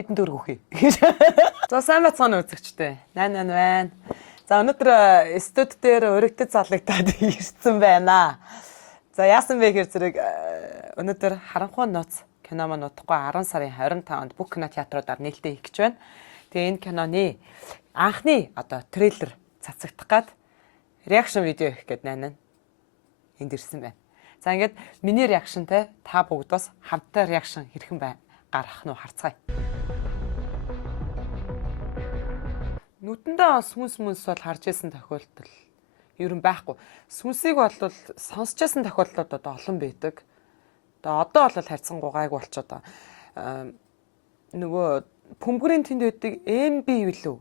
Хэдэн төгрөг өгье. За сайн бацгаана үзэгчтэй. Найн байна. За өнөөдөр студ дээр өргөдөд залгагдаад ирсэн байна. За яасан бэ гэхээр зэрэг өнөөдөр Харанхуй нууц кино маань удахгүй 10 сарын 25-нд бүх кино театруудаар нээлттэй хийх гэж байна. Тэгээ энэ киноны анхны трейлер цацагдах гад реакшн видео хийх гээд найна энд ирсэн байна. За ингээд миний реакшнтай та бүгдээс хамтдаа реакшн хэрхэн гаргах нь харцгаая. Нүдэндээ сүнс бол харж исэн тохиолдол ер нь байхгүй. Сүнсийг бол сонсч исэн тохиолдлууд олон байдаг. Одоо бол харьцангуй гайг болчиход нөгөө Пүмбүрийн тэнд байдаг MB юу лөө?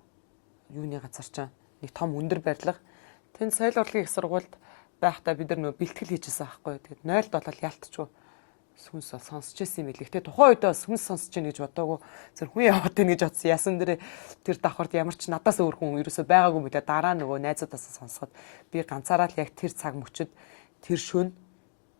Юуны газар ч нэг том өндөр барилга. Тэнд соёл урлагийн их сургуульд байхдаа бид нар нөгөө бэлтгэл хийжсэн байхгүй. Тэгээд 0-д бол ялтчгүй сүнс сонсч исэн юм билээ. Гэтэ тухайн үед сүнс сонсч ийн гэж бодоогүй. Зөв хүн яваад ийн гэж бодсон. Ясан дээр тэр давхарт ямар ч надаас өөр хүн ерөөсөө байгаагүй мэдээ. Дараа нөгөө найзуудаасаа сонсоход би ганцаараа л яг тэр цаг мөчөд тэр шөнө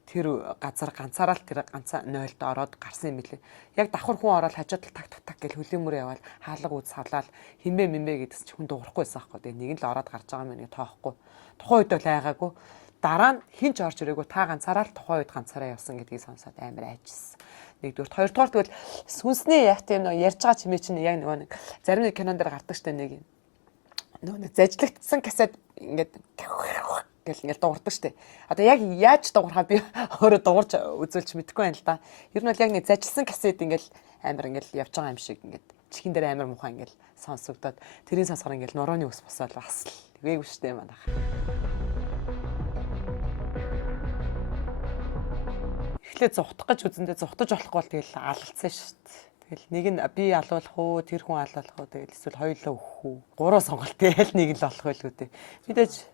тэр газар ганцаараа л тэр ганцаа 0-д ороод гарсан юм билээ. Яг давхар хүн ороод хажууд таг гэл хөлөөмөр яваад хаалга үз салаад хинбэ мэмбэ гэдэгс ч хүн дуурахгүй байсан байхгүй. Тэгээ нэг л ороод гарч байгаа юм нэг тоохгүй. Тухайн үед бол айгаагүй. Дараа нь хинч орж ирээгүй та ганцаараа л тухайн үед ганцаараа явсан гэдгийг сонсоод амар айжсэн. Нэгдүгээр, хоёрдугаар тэгвэл сүнсний яг тийм нэг ярьж байгаа чимээ чинь яг нэг зарим нэг кинон дээр гардаг штэ нэг нэг зажлагдсан касет ингээд гэл ингээд дуурдаг штэ. Одоо яг яаж дуурхаа би өөрөө дуурж үзүүлж мэдэхгүй байна л да. Ер нь бол яг нэг зажлсан касет ингээд амар ингээд явж байгаа юм шиг ингээд чихэн дээр амар муухай ингээд сонсогдоод тэрийн сонсохоор ингээд нурууны ус босоод бас л гээгүй штэ манайх. Эхлээд зугтах гэж үзэндээ зугтаж болохгүй бол тэгэл алалцсан шүү дээ. Тэгэл нэг нь би алуулах уу, тэр хүн алуулах уу, тэгэл эсвэл хоёулаа өгөх үү. Гурван сонголт тэгэл нэг л болох байлгүй дээ. Мэдээж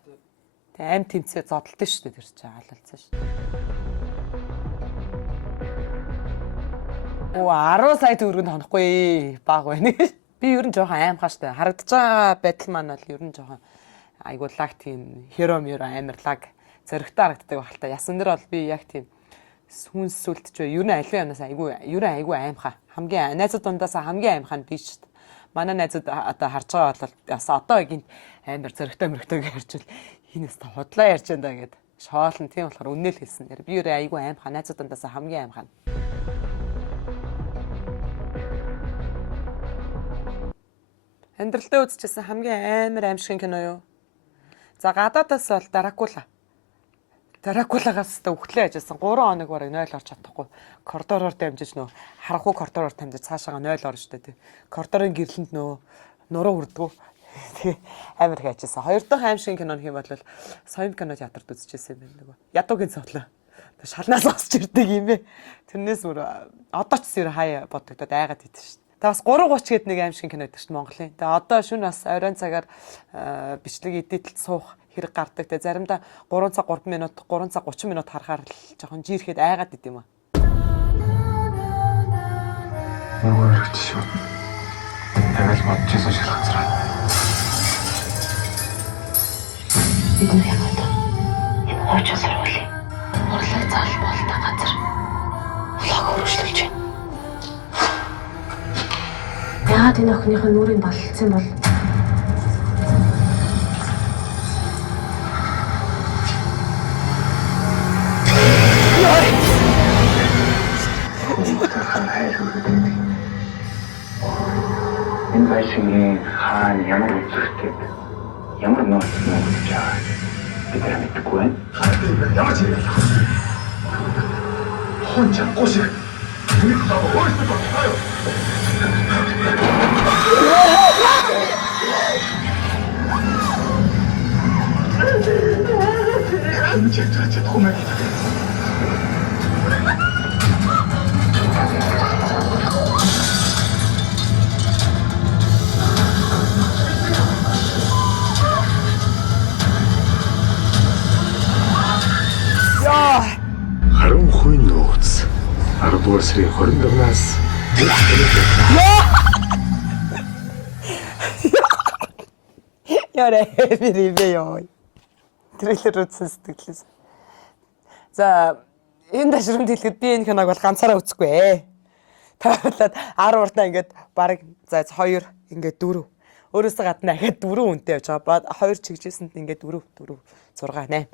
аим тэмцээ зодтолтой шүү дээ тэр чинь алалцсан шүү дээ. Оо 10 сая төгрөг хонохгүй баг байна. Би ер нь жоохон аимхаа шүү дээ. Харагдаж байгаа байдал маань бол ер нь жоохон айгуулаг тийм хером амар лаг зөрөгтэй харагддаг багтал. Ясан дээр бол би яг тийм сүнс сүлтж бай. Ер нь аливаа юмнаас айгүй аимхаа. Хамгийн найзууд дундаас хамгийн аимхаа нь би шүү дээ. Манай найзууд одоо харж байгаа бол бас одоо гинт амар зөрөгтэй мөрөгтэй ярьжвал хинээс та худлаа ярьж энэ да гэд шоолн тийм болохоор үнэл хэлсэн. Би ер нь айгүй аимхаа. Найзууд дундаас хамгийн аимхаа. Амьдралдаа үзчихсэн хамгийн амар аимшигын кино юу? За гадаадаас бол Дракулагаас та өгтлээ ажилласан 3 хоног бараг 0 орж чадахгүй. Коридороор дамжиж нөө харанхуй коридороор дамжиж цаашаага 0 орж штэ тий. Коридорын гэрлэнд нөө нуруу үрдгүү. Тий амар их ажилласан. Хоёр дахь аимшигын кино хэм бол Соём кино театрт үзчихсэн юм байна нөгөө. Ядуугийн цоглоо. Шалнаас осч ирдэг юм бэ. Тэрнээс мөр одоо ч зэр хаяа бодогдоод айгаад идэв штэ. Та бас 3:30 гээд нэг аимшигын кино байдаг штэ Монголын. Тэгээ одоо шөнө бас оройн цагаар бичлэг эдэлт суух хэрэг гардаг. Тэгээ заримдаа 3 цаг 3 минут, 3 цаг 30 минут харахаар л жоохон жирэхэд айгаад идэв юм аа. Мөрөгч шүү. Тэгэл бодчихсон шалгацраа. Бид нар яг одоо энэ хуучин сургуулийн урлаг зал болтой газар улааг өргөжлөж байна. Яагаад энэ охиныхоо нүрийг баллцсан бол энэ байшингийн хаана ямар үзэгтэй ямар нууц гэж байгаа бид нар мэдгүй байна. Ямар ч юм яа. Хон чангүй шиг нэг тав өөрсдөө болчихоо. Амжиж хумаа. Харанхуй нууц 10-р сарын 25-наас Яре бивэё. Трейлер үзсэн сэтгэлээс. За энэ дашрамд хэлэхэд би энэ киног бол ганцаараа үзэхгүй ээ. тааруулаад 10 уртаа ингээд баг за 2 ингээд 4. Өөрөөсөө гадна ахаад 4 үнэтэй явж байгаа. 2 чигжсэнд ингээд 4 6 8.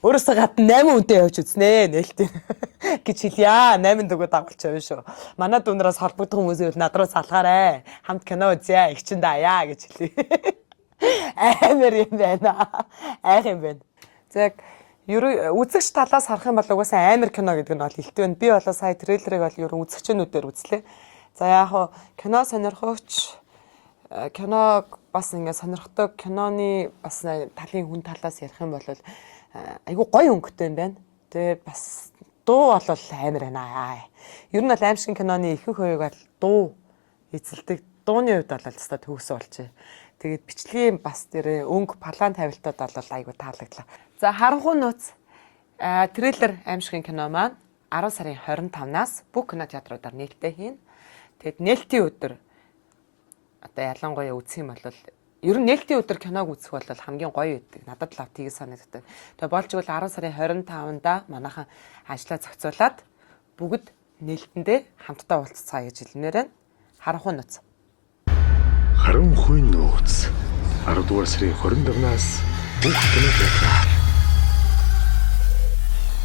Өөрөөсөө гадна 8 үнэтэй явж үзнэ нээлттэй гэж хэлье. 8 дөгөө дагуулч явна шүү. Манай дүүнээс холбогдох хүмүүс ивэл надруу салгаарэ. Хамт кино үзье. Их чин даяа гэж хэлье. Амар юм байна. Айх юм байна. За яг үзэгч талаас харах юм бол угаасаа амар кино гэдэг нь бол илтэй байна. Би болоо сая трейлерыг бол ерөн үзэгчнүүдээр үзлээ. За яг хоо кино сонирхогч киног бас ингээд сонирхдаг киноны бас талын хүн талаас ярих юм бол айгу гоё өнгөтэй юм байна. Тэгээ бас дуу бол амар байна. Ер нь бол аимшигын киноны ихэнх хувийг бол дуу эзэлдэг. Дууны хувьд бол өстой төгсөө болжээ. Тэгээд бичлэгийн бас тэр өнгө палан тавилтад бол айгу таалагдлаа. За харанхуй нууц трейлер аимшигын кино маань 10 сарын 25-наас бүх кино театруудаар нээлттэй хийн. Тэгэд нээлтийн өдөр одоо ялангуяа үзэх юм бол ер нь нээлтийн өдөр киног үзэх бол хамгийн гоё байдаг. Надад л тийг санагддаг. Тэгээ болж игэл 10 сарын 25-нда манайхан ажлаа зохицуулаад бүгд нээлтэндээ хамтдаа уулзцаая гэж хэлмээр байна. Харанхуй нууц. Харанхуй нууц 10 дугаар сарын 25-наас бүх кино театраар